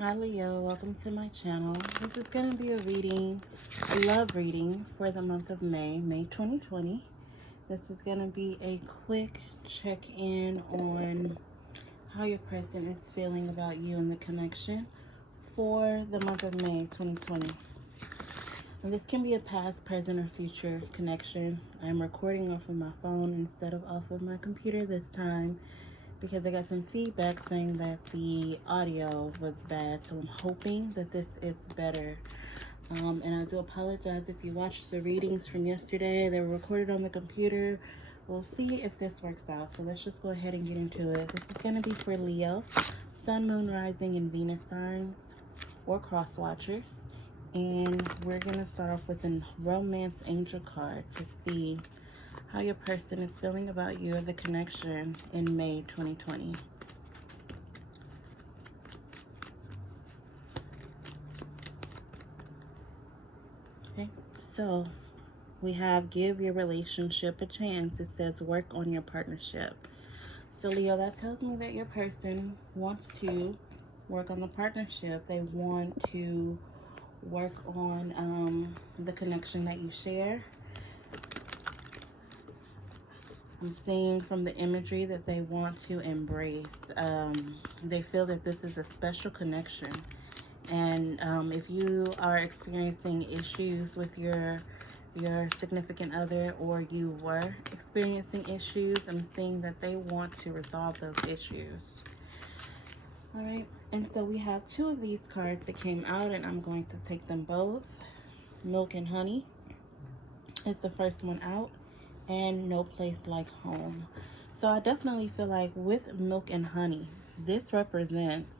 Hi Leo, welcome to my channel. This is going to be a love reading for the month of May 2020. This is going to be a quick check-in on how your person is feeling about you and the connection for the month of May 2020. And this can be a past, present, or future connection. I'm recording off of my phone instead of off of my computer this time because I got some feedback saying that the audio was bad, so I'm hoping that this is better. And I do apologize if you watched the readings from yesterday. They were recorded on the computer. We'll see if this works out. So let's just go ahead and get into it. This is going to be for Leo, Sun, Moon, Rising, and Venus signs or cross watchers. And we're going to start off with a romance angel card to see how your person is feeling about you or the connection in May 2020. Okay, so we have give your relationship a chance. It says work on your partnership. So Leo, that tells me that your person wants to work on the partnership. They want to work on the connection that you share. I'm seeing from the imagery that they want to embrace. They feel that this is a special connection. And if you are experiencing issues with your significant other, or you were experiencing issues, I'm seeing that they want to resolve those issues. All right, and so we have two of these cards that came out, and I'm going to take them both. Milk and Honey is the first one out, and No Place Like Home. So I definitely feel like with Milk and Honey, this represents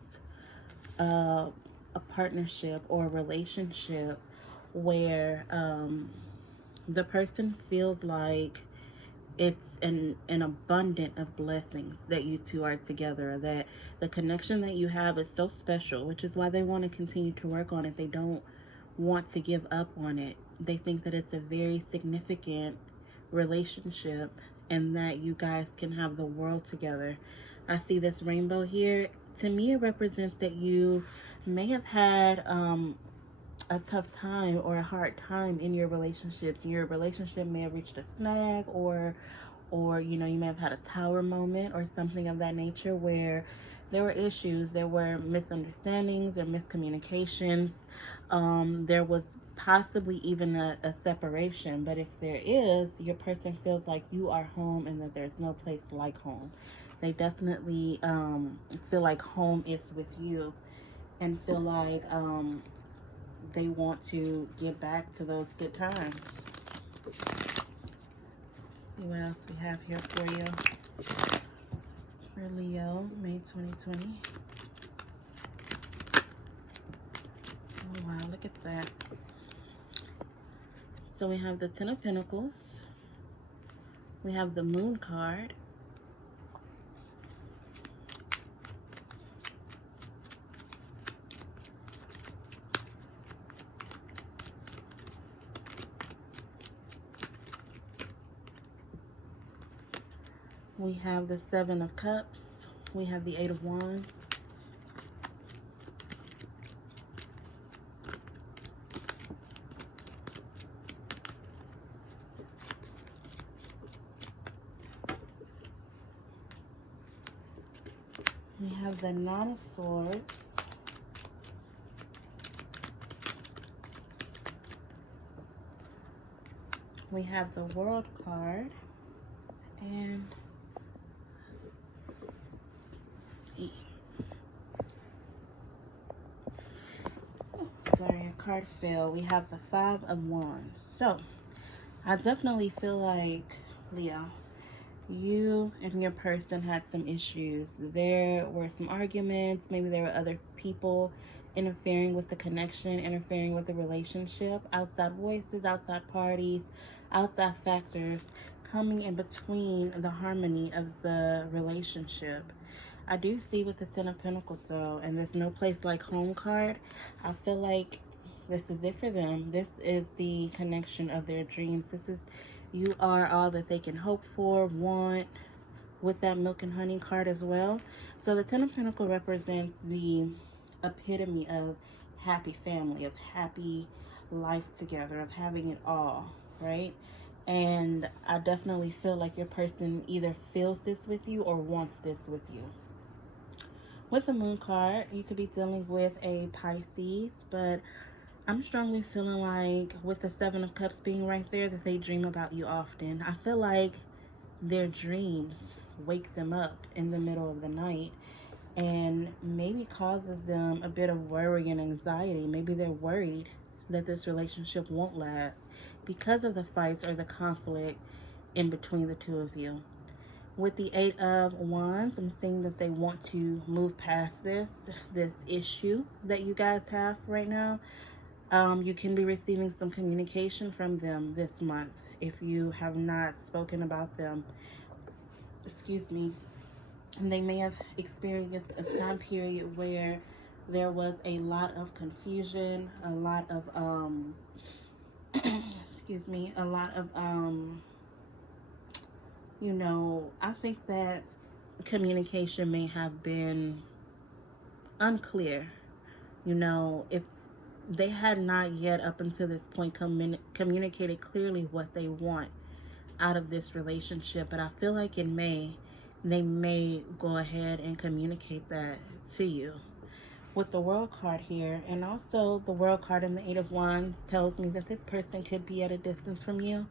a partnership or a relationship where the person feels like it's an abundant of blessings that you two are together, that the connection that you have is so special, which is why they want to continue to work on it. They don't want to give up on it. They think that it's a very significant relationship and that you guys can have the world together. I see this rainbow here. To me, it represents that you may have had a tough time or a hard time in your relationship. Your relationship may have reached a snag, or you know, you may have had a tower moment or something of that nature where there were issues, there were misunderstandings or miscommunications. There was possibly even a separation, but if there is, your person feels like you are home and that there's no place like home. They definitely feel like home is with you, and feel like they want to get back to those good times. Let's see what else we have here for you. For Leo, May 2020. Oh wow, look at that. So we have the Ten of Pentacles. We have the Moon card. We have the Seven of Cups. We have the Eight of Wands. We have the Nine of Swords. We have the World card. And sorry, a card fell. We have the Five of Wands. So I definitely feel like, Leo, you and your person had some issues. There were some arguments. Maybe there were other people interfering with the connection, interfering with the relationship, outside voices, outside parties, outside factors coming in between the harmony of the relationship. I do see with the Ten of Pentacles though, and this No Place Like Home card, I feel like this is it for them. This is the connection of their dreams. This is, you are all that they can hope for, want, with that Milk and Honey card as well. So the Ten of Pentacles represents the epitome of happy family, of happy life together, of having it all, right? And I definitely feel like your person either feels this with you or wants this with you. With the moon card, you could be dealing with a Pisces, but I'm strongly feeling like with the Seven of Cups being right there that they dream about you often. I feel like their dreams wake them up in the middle of the night and maybe causes them a bit of worry and anxiety. Maybe they're worried that this relationship won't last because of the fights or the conflict in between the two of you. With the Eight of Wands, I'm seeing that they want to move past this issue that you guys have right now. You can be receiving some communication from them this month if you have not spoken about them. Excuse me. And they may have experienced a time period where there was a lot of confusion, a lot of excuse me, a lot of I think that communication may have been unclear. If they had not yet up until this point communicated clearly what they want out of this relationship, but I feel like they may go ahead and communicate that to you. With the World card here, and also the World card and the Eight of Wands tells me that this person could be at a distance from you.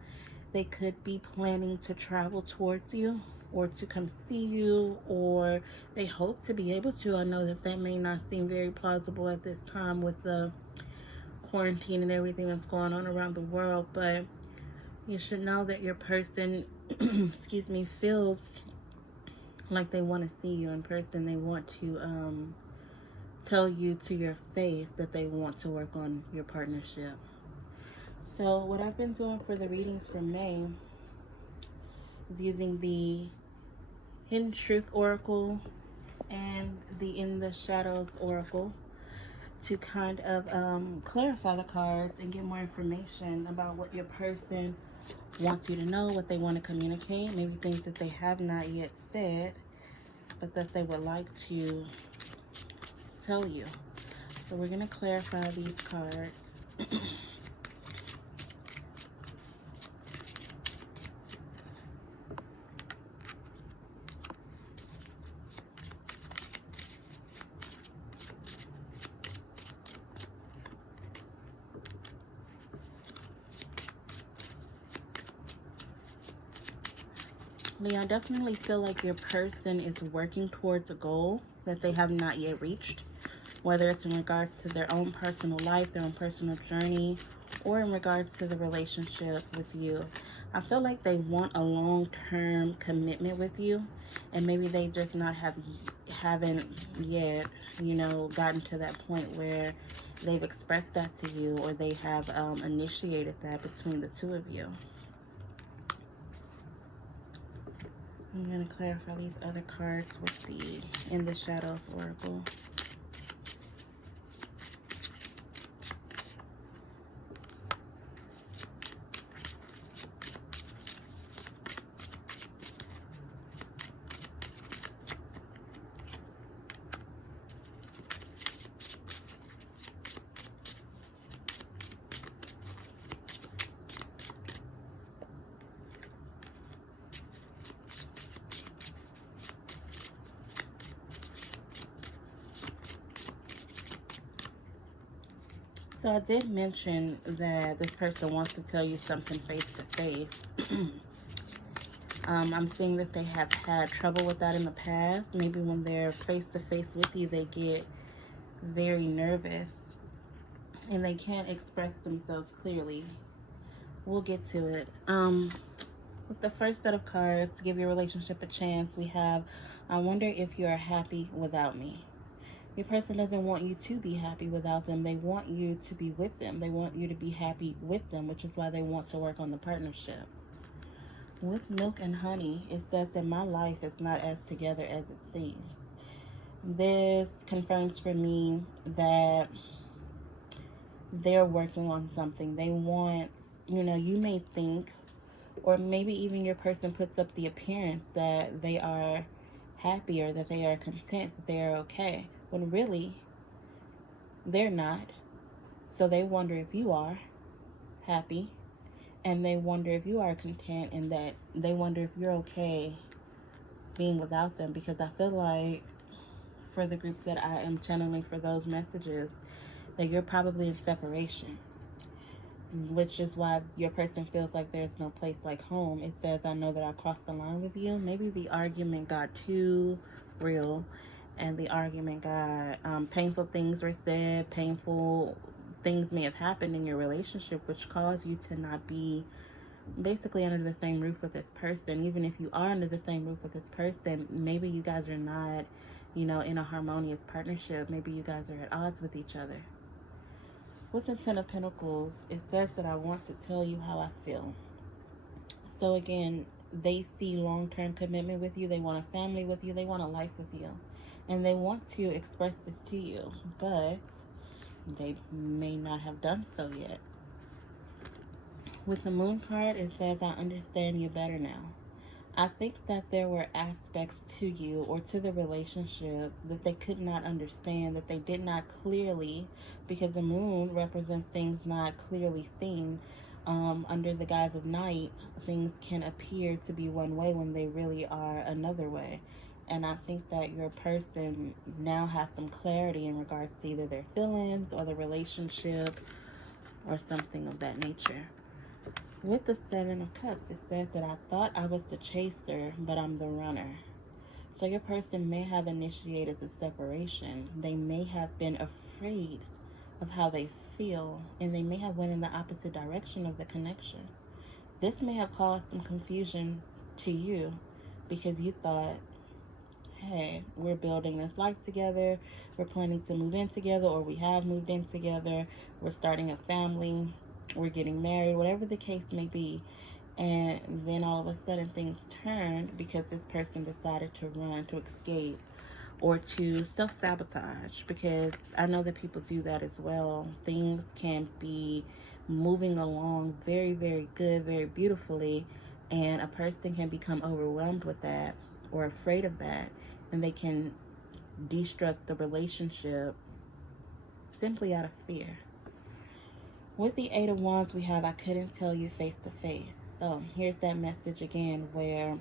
They could be planning to travel towards you or to come see you, or they hope to be able to. I know that may not seem very plausible at this time with the quarantine and everything that's going on around the world, but you should know that your person excuse me, feels like they want to see you in person. They want to tell you to your face that they want to work on your partnership. So what I've been doing for the readings for May is using the Hidden Truth Oracle and the In the Shadows Oracle to kind of clarify the cards and get more information about what your person wants you to know, what they want to communicate, maybe things that they have not yet said, but that they would like to tell you. So we're going to clarify these cards. I definitely feel like your person is working towards a goal that they have not yet reached, whether it's in regards to their own personal life, their own personal journey, or in regards to the relationship with you. I feel like they want a long-term commitment with you, and maybe they just haven't yet, gotten to that point where they've expressed that to you, or they have initiated that between the two of you. I'm going to clarify these other cards with the In the Shadows Oracle. So I did mention that this person wants to tell you something face to face. I'm seeing that they have had trouble with that in the past. Maybe when they're face to face with you, they get very nervous and they can't express themselves clearly. We'll get to it. With the first set of cards, give your relationship a chance, we have, I wonder if you are happy without me. Your person doesn't want you to be happy without them. They want you to be with them. They want you to be happy with them, which is why they want to work on the partnership. With Milk and Honey, it says that my life is not as together as it seems. This confirms for me that they're working on something. They want, you may think, or maybe even your person puts up the appearance that they are happy or that they are content, that they are okay. When really, They're not. So they wonder if you are happy, and they wonder if you are content, and that they wonder if you're okay being without them. Because I feel like for the group that I am channeling for those messages, that you're probably in separation, which is why your person feels like there's no place like home. It says, I know that I crossed the line with you. Maybe the argument got too real, and the argument got painful things were said, painful things may have happened in your relationship, which caused you to not be basically under the same roof with this person. Even if you are under the same roof with this person, maybe you guys are not, in a harmonious partnership. Maybe you guys are at odds with each other. With the Ten of Pentacles, it says that I want to tell you how I feel. So again, they see long-term commitment with you. They want a family with you. They want a life with you. And they want to express this to you, but they may not have done so yet. With the Moon card, it says, I understand you better now. I think that there were aspects to you or to the relationship that they could not understand, that they did not clearly, because the moon represents things not clearly seen. Under the guise of night, things can appear to be one way when they really are another way. And I think that your person now has some clarity in regards to either their feelings or the relationship or something of that nature. With the Seven of Cups, it says that I thought I was the chaser, but I'm the runner. So your person may have initiated the separation. They may have been afraid of how they feel, and they may have went in the opposite direction of the connection. This may have caused some confusion to you because you thought, hey, we're building this life together, we're planning to move in together, or we have moved in together, we're starting a family, we're getting married, whatever the case may be. And then all of a sudden things turned because this person decided to run, to escape, or to self-sabotage, because I know that people do that as well. Things can be moving along very, very good, very beautifully, and a person can become overwhelmed with that or afraid of that, and they can destruct the relationship simply out of fear. With the Eight of Wands, we have, I couldn't tell you face to face. So here's that message again, where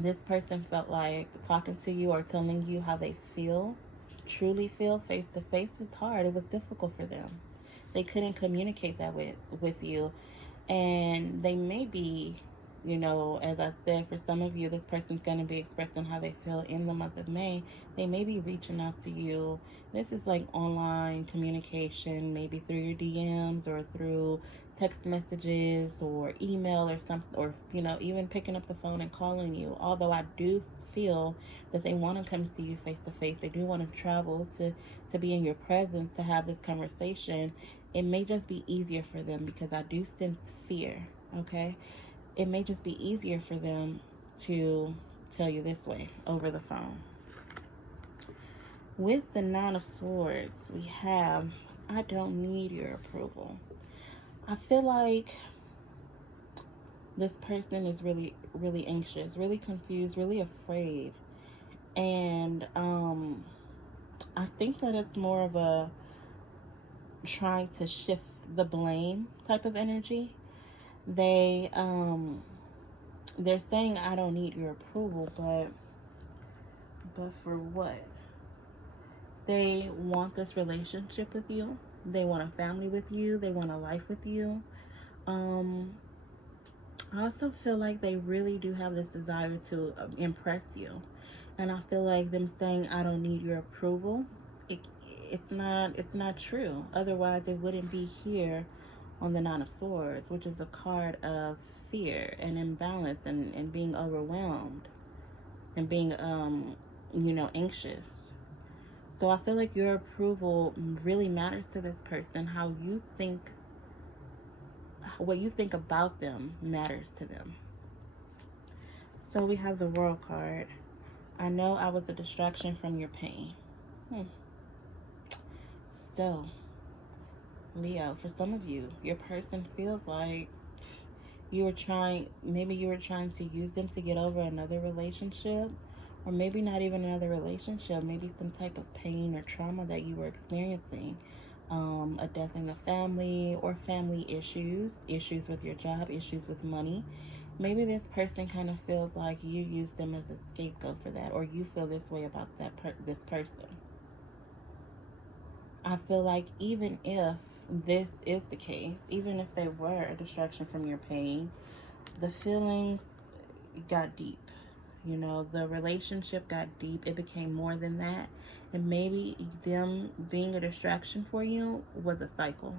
this person felt like talking to you or telling you how they feel, truly feel face to face was hard. It was difficult for them. They couldn't communicate that with you. And they may be, as I said, for some of you, this person's going to be expressing how they feel in the month of May. They may be reaching out to you. This is like online communication, maybe through your DMs or through text messages or email or something, or, even picking up the phone and calling you. Although I do feel that they want to come see you face to face. They do want to travel to be in your presence, to have this conversation. It may just be easier for them because I do sense fear, okay? It may just be easier for them to tell you this way over the phone. With the Nine of Swords, we have, I don't need your approval. I feel like this person is really, really anxious, really confused, really afraid. And I think that it's more of a trying to shift the blame type of energy. They're saying, I don't need your approval, but for what? They want this relationship with you. They want a family with you. They want a life with you. I also feel like they really do have this desire to impress you. And I feel like them saying, I don't need your approval, it's not true. Otherwise, it wouldn't be here on the Nine of Swords, which is a card of fear and imbalance and being overwhelmed and being, anxious. So I feel like your approval really matters to this person. What you think about them matters to them. So we have the World card. I know I was a distraction from your pain. So, Leo, for some of you, your person feels like maybe you were trying to use them to get over another relationship, or maybe not even another relationship, maybe some type of pain or trauma that you were experiencing. a death in the family, or family issues, issues with your job, issues with money. Maybe this person kind of feels like you use them as a scapegoat for that, or you feel this way about this person. I feel like even if this is the case, even if they were a distraction from your pain, the feelings got deep. You know, the relationship got deep. It became more than that. And maybe them being a distraction for you was a cycle.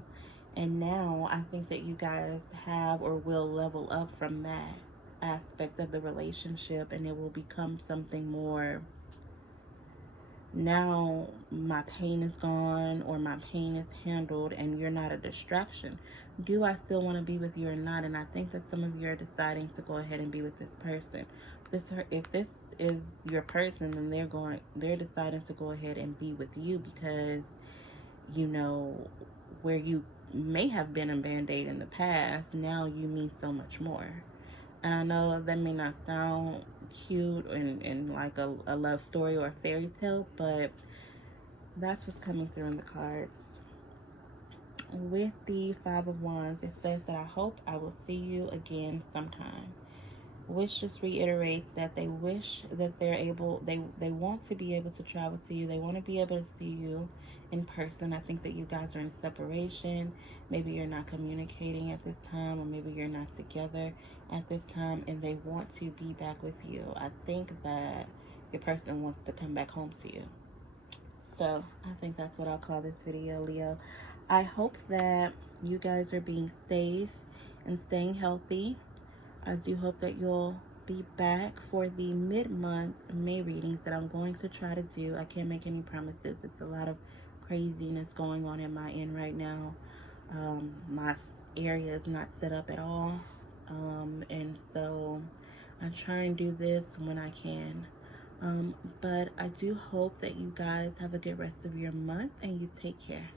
And now I think that you guys have or will level up from that aspect of the relationship, and it will become something more. Now my pain is gone, or my pain is handled, and you're not a distraction. Do I still want to be with you or not? And I think that some of you are deciding to go ahead and be with this person. If this is your person, then they're deciding to go ahead and be with you because, you know, where you may have been a band-aid in the past, now you mean so much more. And I know that may not sound cute and like a love story or a fairy tale, but that's what's coming through in the cards. With the Five of Wands, it says that I hope I will see you again sometime. Which just reiterates that they wish that they want to be able to travel to you. They want to be able to see you in person. I think that you guys are in separation. Maybe you're not communicating at this time, or maybe you're not together at this time, and they want to be back with you. I think that your person wants to come back home to you. So I think that's what I'll call this video, Leo. I hope that you guys are being safe and staying healthy. I do hope that you'll be back for the mid-month May readings that I'm going to try to do. I can't make any promises. It's a lot of craziness going on in my end right now. My area is not set up at all. And so I try and do this when I can. But I do hope that you guys have a good rest of your month, and you take care.